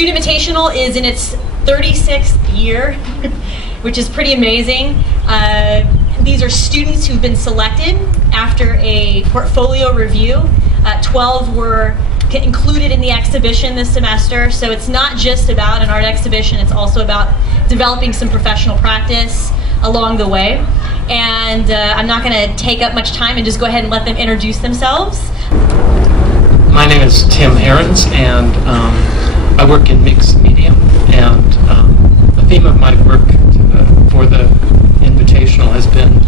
Student Invitational is in its 36th year, which is pretty amazing. These are students who've been selected after a portfolio review. 12 were included in the exhibition this semester, so it's not just about an art exhibition, it's also about developing some professional practice along the way. And I'm not going to take up much time and just go ahead and let them introduce themselves. My name is Tim Ahrens, and I work in mixed media, and the theme of my work for the Invitational has been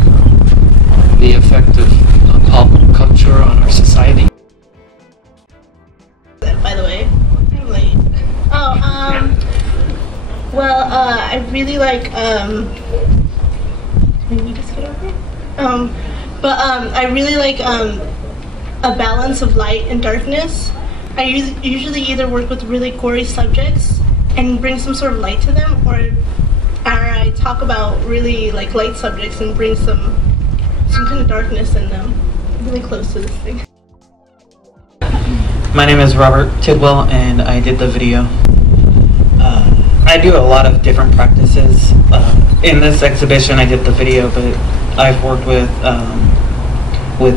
the effect of pop culture on our society. By the way, I'm late. I really like, maybe just get over it? I really like a balance of light and darkness. I usually either work with really gory subjects and bring some sort of light to them, or I talk about really like light subjects and bring some kind of darkness in them. I'm really close to this thing. My name is Robert Tidwell, and I did the video. I do a lot of different practices. In this exhibition I did the video, but I've worked with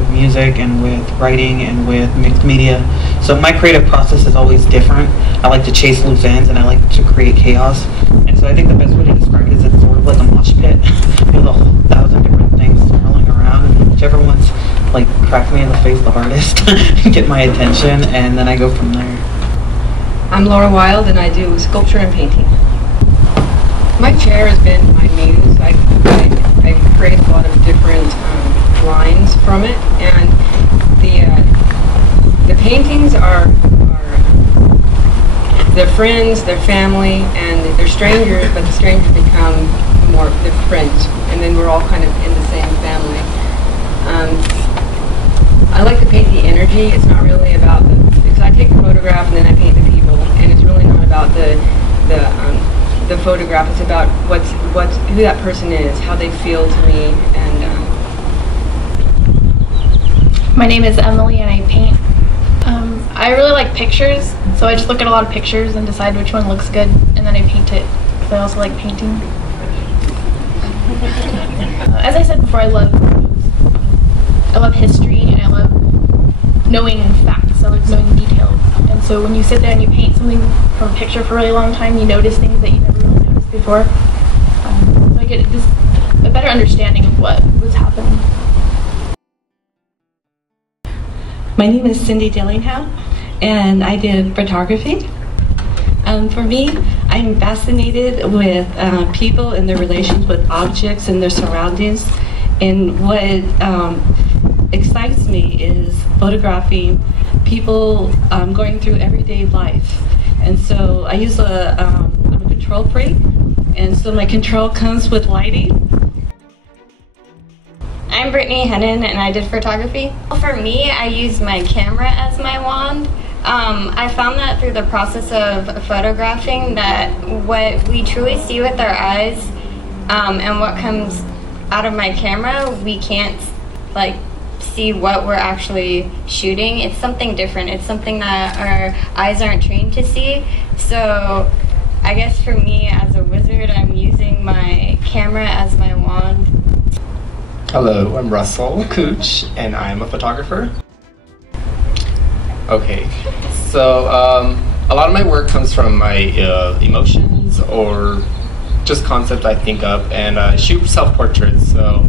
music and with writing and with mixed media. So my creative process is always different. I like to chase loose ends and I like to create chaos. And so I think the best way to describe it is it's sort of like a mosh pit. There's a whole 1,000 different things swirling around, and whichever one's like crack me in the face the hardest, get my attention, and then I go from there. I'm Laura Wild, and I do sculpture and painting. My chair has been my muse. I create a lot of different lines from it, and the paintings are they're friends, they're family, and they're strangers, but the strangers become more the friends, and then we're all kind of in the same family. I like to paint the energy. It's not really about because I take the photograph and then I paint the people, and it's really not about the photograph. It's about who that person is, how they feel to me, and. My name is Emily, and I paint. I really like pictures, so I just look at a lot of pictures and decide which one looks good, and then I paint it. I also like painting. As I said before, I love history, and I love knowing facts. I like knowing details. And so when you sit there and you paint something from a picture for a really long time, you notice things that you never really noticed before. So I get just a better understanding of what was happening. My name is Cindy Dillingham, and I did photography. For me, I'm fascinated with people and their relations with objects and their surroundings. And what excites me is photographing people going through everyday life. And so I use I'm a control freak, and so my control comes with lighting. I'm Brittany Hennon, and I did photography. For me, I used my camera as my wand. I found that through the process of photographing that what we truly see with our eyes and what comes out of my camera, we can't see what we're actually shooting. It's something different. It's something that our eyes aren't trained to see. So I guess for me as a wizard, I'm using my camera as my wand. Hello, I'm Russell Cooch, and I'm a photographer. Okay, so a lot of my work comes from my emotions or just concepts I think of, and I shoot self-portraits, so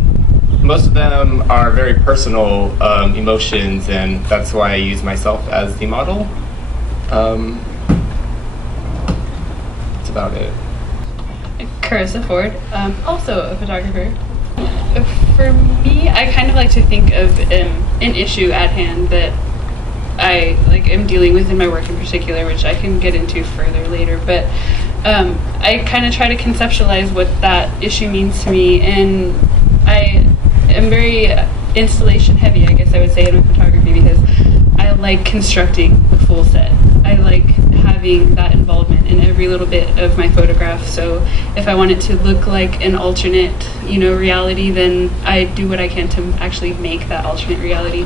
most of them are very personal emotions, and that's why I use myself as the model. That's about it. Carissa Ford, also a photographer. For me, I kind of like to think of an issue at hand that I am dealing with in my work in particular, which I can get into further later, but I kind of try to conceptualize what that issue means to me, and I am very installation heavy, I guess I would say, in my photography, because I like constructing the full set. I like having that involvement in every little bit of my photograph, so if I want it to look like an alternate, reality, then I do what I can to actually make that alternate reality.